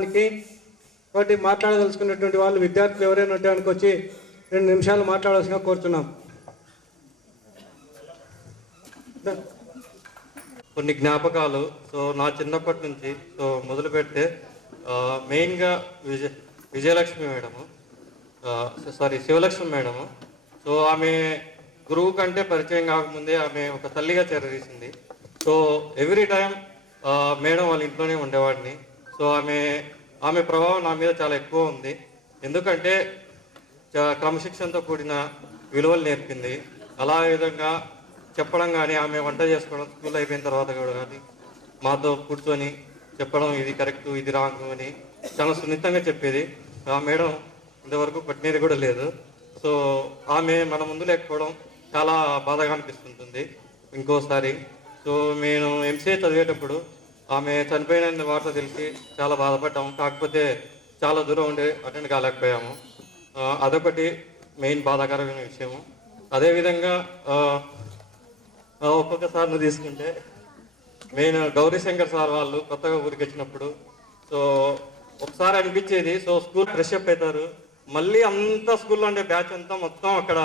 దానికి కాబట్టి మాట్లాడదలుచుకున్నటువంటి వాళ్ళు విద్యార్థులు ఎవరైనా ఉంటే వచ్చి రెండు నిమిషాలు మాట్లాడాల్సిందిగా కోరుతున్నాం. కొన్ని జ్ఞాపకాలు. సో నా చిన్నప్పటి నుంచి సో మొదలు పెడితే మెయిన్గా Vijaya Vijayalakshmi madam sorry Sivalakshmi madam. So ఆమె గురువు కంటే పరిచయం కాకముందే ఆమె ఒక తల్లిగా చేరదీసింది. సో ఎవ్రీ టైం మేడం వాళ్ళ ఇంట్లోనే ఉండేవాడిని. సో ఆమె ఆమె ప్రభావం నా మీద చాలా ఎక్కువ ఉంది. ఎందుకంటే చ- క్రమశిక్షణతో కూడిన విలువలు నేర్పింది. అలా విధంగా చెప్పడం కానీ ఆమె వంట చేసుకోవడం స్కూల్ అయిపోయిన తర్వాత కూడా కానీ మాతో కూర్చొని చెప్పడం ఇది కరెక్ట్ ఇది రాంగ్ అని చాలా సున్నితంగా చెప్పేది. ఆ మేడం ఇంతవరకు పట్టినది కూడా లేదు. సో ఆమె మన ముందు లేకపోవడం చాలా బాధగా అనిపిస్తుంటుంది. ఇంకోసారి సో నేను ఎంసీఏ చదివేటప్పుడు ఆమె చనిపోయిన వార్త తెలిసి చాలా బాధపడ్డాం. కాకపోతే చాలా దూరం ఉండి అటెండ్ కాలేకపోయాము. అదొకటి మెయిన్ బాధాకరమైన విషయము. అదేవిధంగా ఆ, ఒక్కొక్క సార్ను తీసుకుంటే మెయిన్ గౌరీ శంకర్ సార్ వాళ్ళు కొత్తగా ఊరికి వచ్చినప్పుడు సో ఒకసారి అనిపించేది సో స్కూల్ ఫ్రెష్ అప్ అవుతారు. మళ్ళీ అంతా స్కూల్లో ఉండే బ్యాచ్ అంతా మొత్తం అక్కడ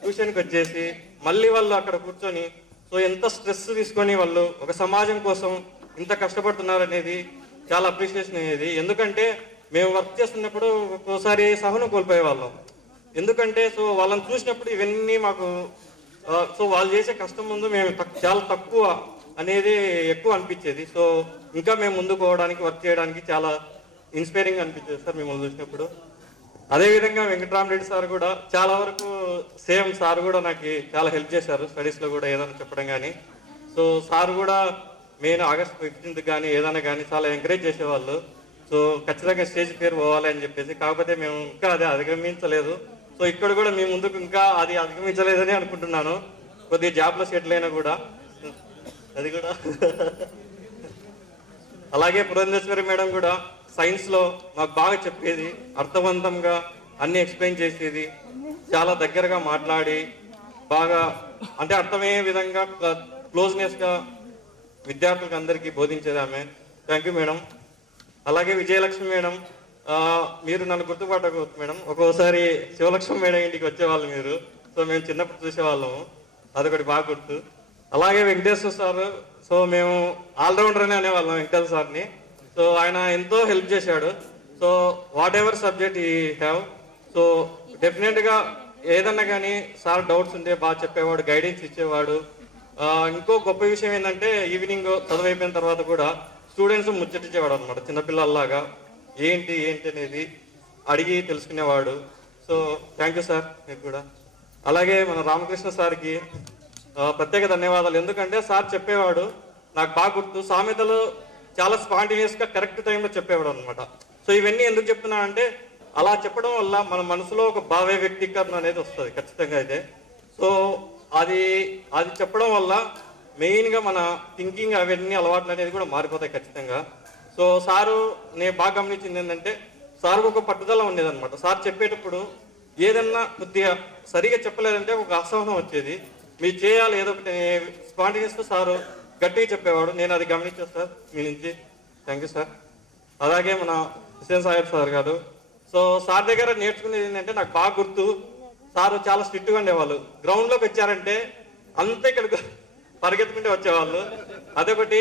ట్యూషన్కి వచ్చేసి మళ్ళీ వాళ్ళు అక్కడ కూర్చొని సో ఎంత స్ట్రెస్ తీసుకొని వాళ్ళు ఒక సమాజం కోసం ఇంత కష్టపడుతున్నారు అనేది చాలా అప్రిషియేషన్ అయ్యేది. ఎందుకంటే మేము వర్క్ చేస్తున్నప్పుడు ఒక్కోసారి సహనం కోల్పోయే వాళ్ళం. ఎందుకంటే సో వాళ్ళని చూసినప్పుడు ఇవన్నీ మాకు సో వాళ్ళు చేసే కష్టం ముందు మేము తక్- చాలా తక్కువ అనేది ఎక్కువ అనిపించేది. సో ఇంకా మేము ముందుకు పోవడానికి వర్క్ చేయడానికి చాలా ఇన్స్పైరింగ్ అనిపించేది సార్ మిమ్మల్ని చూసినప్పుడు. అదేవిధంగా వెంకటరామరెడ్డి సార్ కూడా చాలా వరకు సేమ్ సార్ కూడా నాకు చాలా హెల్ప్ చేశారు. స్టడీస్లో కూడా ఏదైనా చెప్పడం కానీ సో సార్ కూడా మెయిన్ ఆగస్ట్ ఫిఫ్టీన్త్ కానీ ఏదైనా కానీ చాలా ఎంకరేజ్ చేసేవాళ్ళు. సో ఖచ్చితంగా స్టేజ్ పేరు పోవాలి అని చెప్పేసి. కాకపోతే మేము ఇంకా అది అధిగమించలేదు. సో ఇక్కడ కూడా మీ ముందుకు ఇంకా అది అధిగమించలేదని అనుకుంటున్నాను. కొద్దిగా జాబ్లో సెటిల్ అయినా కూడా. అది కూడా. అలాగే పురంధేశ్వరి మేడం కూడా సైన్స్లో మాకు బాగా చెప్పేది. అర్థవంతంగా అన్ని ఎక్స్ప్లెయిన్ చేసేది. చాలా దగ్గరగా మాట్లాడి బాగా అంటే అర్థమయ్యే విధంగా క్లోజ్నెస్గా విద్యార్థులకు అందరికీ బోధించేది ఆమె థ్యాంక్ యూ మేడం అలాగే విజయలక్ష్మి మేడం మీరు నన్ను గుర్తుపట్టకపోవచ్చు మేడం ఒక్కోసారి శివలక్ష్మి మేడం ఇంటికి వచ్చేవాళ్ళు మీరు. సో మేము చిన్నప్పుడు చూసేవాళ్ళము. అదొకటి బాగా గుర్తు. అలాగే వెంకటేశ్వర సార్ సో మేము ఆల్రౌండర్ అని అనేవాళ్ళం వెంకటేశ్వర సార్ని. సో ఆయన ఎంతో హెల్ప్ చేశాడు. So whatever subject we have so డెఫినెట్గా ఏదన్నా కానీ సార్ డౌట్స్ ఉంటే బాగా చెప్పేవాడు గైడెన్స్ ఇచ్చేవాడు. ఇంకో గొప్ప విషయం ఏంటంటే ఈవినింగ్ చదువు అయిపోయిన తర్వాత కూడా స్టూడెంట్స్ ముచ్చటించేవాడు అనమాట చిన్నపిల్లల్లాగా ఏంటి ఏంటి అనేది అడిగి తెలుసుకునేవాడు. సో థ్యాంక్ యూ సార్ మీకు కూడా. అలాగే మన రామకృష్ణ సార్కి ప్రత్యేక ధన్యవాదాలు. ఎందుకంటే సార్ చెప్పేవాడు నాకు బాగా గుర్తు. సామెతలు చాలా స్పాంటినియస్గా కరెక్ట్ టైంలో చెప్పేవాడు అనమాట సో ఇవన్నీ ఎందుకు చెప్తున్నా అంటే అలా చెప్పడం వల్ల మన మనసులో ఒక భావ వ్యక్తీకరణ అనేది వస్తుంది ఖచ్చితంగా అయితే. సో అది అది చెప్పడం వల్ల మెయిన్గా మన థింకింగ్ అవన్నీ అలవాట్లు అనేది కూడా మారిపోతాయి ఖచ్చితంగా. సో సారు నేను బాగా గమనించింది ఏంటంటే సార్కు ఒక పట్టుదల ఉండేదన్నమాట. సార్ చెప్పేటప్పుడు ఏదన్నా కొద్దిగా సరిగా చెప్పలేదంటే ఒక అసహనం వచ్చేది. మీరు చేయాలి ఏదో ఒకటి స్పాంటినియస్గా సారు గట్టిగా చెప్పేవాడు. నేను అది గమనించాను సార్ మీ నుంచి. Thank you sir. అలాగే మన హుసేన్ సాహెబ్ సార్ గారు. సో సార్ దగ్గర నేర్చుకునేది ఏంటంటే నాకు బాగా గుర్తు. సార్ చాలా స్ట్రిక్ట్గా ఉండేవాళ్ళు. గ్రౌండ్లోకి వచ్చారంటే అంతే ఇక్కడికి పరిగెత్తుకుంటే వచ్చేవాళ్ళు. అదొకటి.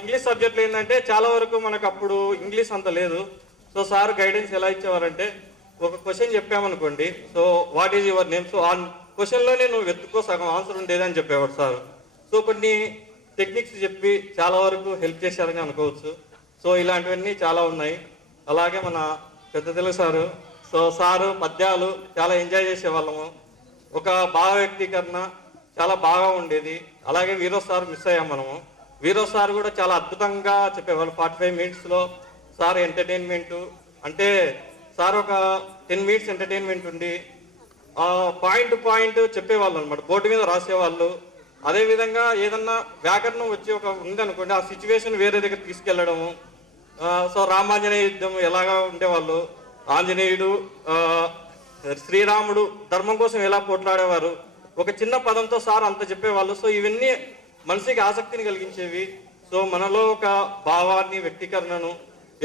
ఇంగ్లీష్ సబ్జెక్ట్లో ఏంటంటే చాలా వరకు మనకు అప్పుడు ఇంగ్లీష్ అంత లేదు. సో సార్ గైడెన్స్ ఎలా ఇచ్చేవారంటే ఒక question చెప్పామనుకోండి. So what is your name? So ఆ క్వశ్చన్లోనే నువ్వు వెతుక్కో సగం ఆన్సర్ ఉండేదని చెప్పేవాడు సార్. సో కొన్ని టెక్నిక్స్ చెప్పి చాలా వరకు హెల్ప్ చేశారని అనుకోవచ్చు. సో ఇలాంటివన్నీ చాలా ఉన్నాయి. అలాగే మన పెద్ద తెలుగు సారు సో సారు పద్యాలు చాలా ఎంజాయ్ చేసేవాళ్ళము. ఒక భావ వ్యక్తీకరణ చాలా బాగా ఉండేది. అలాగే వీరో సార్ మిస్ అయ్యాం మనము. వీరో సార్ కూడా చాలా అద్భుతంగా చెప్పేవాళ్ళు. ఫార్టీ ఫైవ్ మినిట్స్లో సార్ ఎంటర్టైన్మెంట్ అంటే సార్ ఒక టెన్ మినిట్స్ ఎంటర్టైన్మెంట్ ఉండి పాయింట్ పాయింట్ చెప్పేవాళ్ళు అనమాట బోర్డు మీద రాసేవాళ్ళు. అదేవిధంగా ఏదన్నా వ్యాకరణం వచ్చి ఒక ఉందనుకోండి ఆ సిచ్యువేషన్ వేరే దగ్గర తీసుకెళ్ళడము. సో రామాంజనేయ యుద్ధం ఎలాగా ఉండేవాళ్ళు? ఆంజనేయుడు శ్రీరాముడు ధర్మం కోసం ఎలా పోట్లాడేవారు? ఒక చిన్న పదంతో సార్ అంత చెప్పేవాళ్ళు. సో ఇవన్నీ మనిషికి ఆసక్తిని కలిగించేవి. సో మనలో ఒక భావాన్ని వ్యక్తీకరణను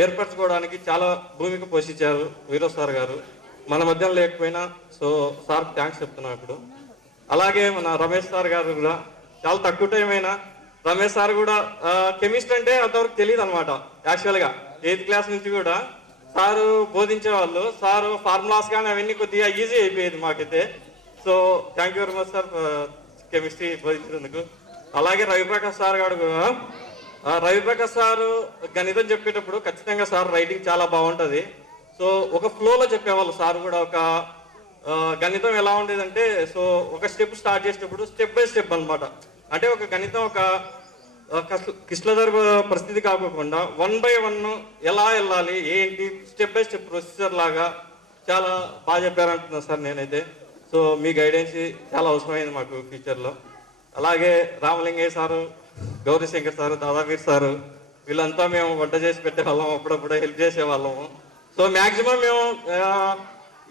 ఏర్పరచుకోవడానికి చాలా భూమిక పోషించారు వీరో సార్ గారు. మన మధ్యన లేకపోయినా సో సార్ థ్యాంక్స్ చెప్తున్నాం ఇప్పుడు. అలాగే మన రమేష్ సార్ గారు కూడా చాలా తక్కువ టైం అయినా రమేష్ సార్ కూడా కెమిస్ట్రీ అంటే అంతవరకు తెలియదు అనమాట యాక్చువల్గా ఎయిత్ క్లాస్ నుంచి కూడా సారు బోధించే వాళ్ళు సారు ఫార్ములాస్ కానీ అవన్నీ కొద్దిగా ఈజీ అయిపోయేది మాకైతే. So thank you very much sir chemistry బోధించినందుకు. అలాగే రవిప్రకాష్ సార్ గారు కూడా రవిప్రకాష్ సారు గణితం చెప్పేటప్పుడు ఖచ్చితంగా సార్ రైటింగ్ చాలా బాగుంటుంది. సో ఒక ఫ్లోలో చెప్పేవాళ్ళు సార్ కూడా ఒక గణితం ఎలా ఉండేదంటే సో ఒక స్టెప్ స్టార్ట్ చేసేటప్పుడు స్టెప్ బై స్టెప్ అనమాట అంటే ఒక గణితం ఒక ఆ, పరిస్థితి కాకుండా వన్ బై వన్ ఎలా వెళ్ళాలి ఏంటి స్టెప్ బై స్టెప్ ప్రొసీజర్ లాగా చాలా బాగా చెప్పారంటున్నాను సార్ నేనైతే. సో మీ గైడెన్స్ చాలా అవసరమైంది మాకు ఫ్యూచర్లో అలాగే Ramalingaiah sir Gowrishankar sir Dadaveer sir వీళ్ళంతా మేము వంట చేసి పెట్టేవాళ్ళం అప్పుడప్పుడు హెల్ప్ చేసేవాళ్ళము సో మాక్సిమం మేము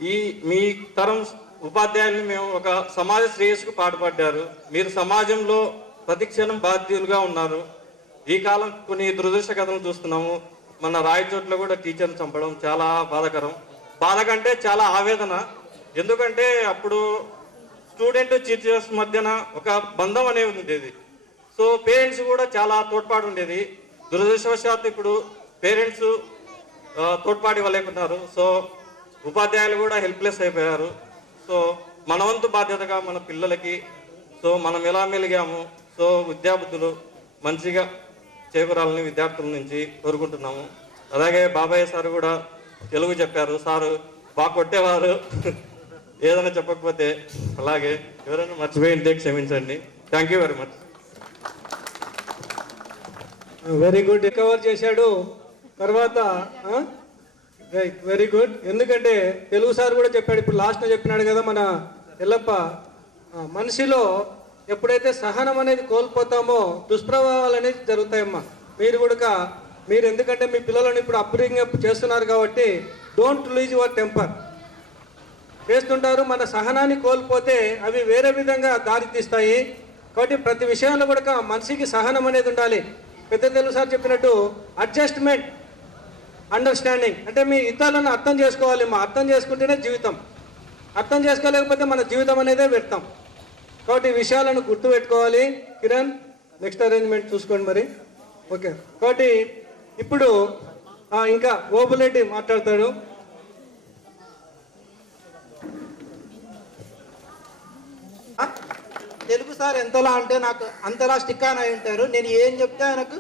ఈ మీ తరం ఉపాధ్యాయుల్ని మేము ఒక సమాజ శ్రేయస్సుకు పాటుపడ్డారు. మీరు సమాజంలో ప్రతిక్షణం బాధ్యులుగా ఉన్నారు. ఈ కాలం కొన్ని దురదృష్ట కథలు చూస్తున్నాము. మన రాయచోట్ల కూడా టీచర్ని చంపడం చాలా బాధాకరం. బాధ కంటే చాలా ఆవేదన. ఎందుకంటే అప్పుడు స్టూడెంట్ టీచర్స్ మధ్యన ఒక బంధం అనేది ఉండేది. సో పేరెంట్స్ కూడా చాలా తోడ్పాటు ఉండేది. దురదృష్టవశాత్తు ఇప్పుడు పేరెంట్స్ తోడ్పాటు ఇవ్వలేకున్నారు సో ఉపాధ్యాయులు కూడా హెల్ప్లెస్ అయిపోయారు. సో మన వంతు బాధ్యతగా మన పిల్లలకి సో మనం ఎలా మెలిగాము సో విద్యాబుద్ధులు మంచిగా చేకూరాలని విద్యార్థుల నుంచి కోరుకుంటున్నాము. అలాగే బాబాయ్ సార్ కూడా తెలుగు చెప్పారు. సారు బాగా కొట్టేవారు. ఏదైనా చెప్పకపోతే అలాగే ఎవరైనా మర్చిపోయింటే క్షమించండి. Thank you very much very good recover చేశాడు. తర్వాత రైట్ వెరీ గుడ్ ఎందుకంటే తెలుగు సార్ కూడా చెప్పాడు. ఇప్పుడు లాస్ట్లో చెప్పినాడు కదా మన ఎల్లప్ప. మనిషిలో ఎప్పుడైతే సహనం అనేది కోల్పోతామో దుష్ప్రభావాలు అనేది జరుగుతాయమ్మా. మీరు కూడా మీరు ఎందుకంటే మీ పిల్లలను ఇప్పుడు అప్బ్రింగ్ చేస్తున్నారు కాబట్టి డోంట్ లూజ్ యువర్ టెంపర్ చేస్తుంటారు మన సహనాన్ని కోల్పోతే అవి వేరే విధంగా దారితీస్తాయి. కాబట్టి ప్రతి విషయంలో కూడా మనిషికి సహనం అనేది ఉండాలి. పెద్ద తెలుగు సార్ చెప్పినట్టు అడ్జస్ట్మెంట్ అండర్స్టాండింగ్ అంటే మీ ఇతరులను అర్థం చేసుకోవాలి మా అర్థం చేసుకుంటేనే జీవితం. అర్థం చేసుకోలేకపోతే మన జీవితం అనేదే పెడతాం కాబట్టి ఈ విషయాలను గుర్తుపెట్టుకోవాలి. కిరణ్ నెక్స్ట్ అరేంజ్మెంట్ చూసుకోండి మరి. ఓకే. కాబట్టి ఇప్పుడు ఇంకా గోపులెడ్డి మాట్లాడతాడు. తెలుగు సార్ ఎంతలా అంటే నాకు అంతలా స్టిక్ అని అయి ఉంటారు. నేను ఏం చెప్తే ఆయనకు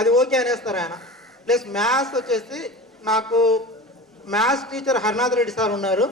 అది ఓకే అనేస్తారు ఆయన. ప్లస్ మ్యాథ్స్ వచ్చేసి నాకు maths teacher Harinath Reddy sir ఉన్నారు.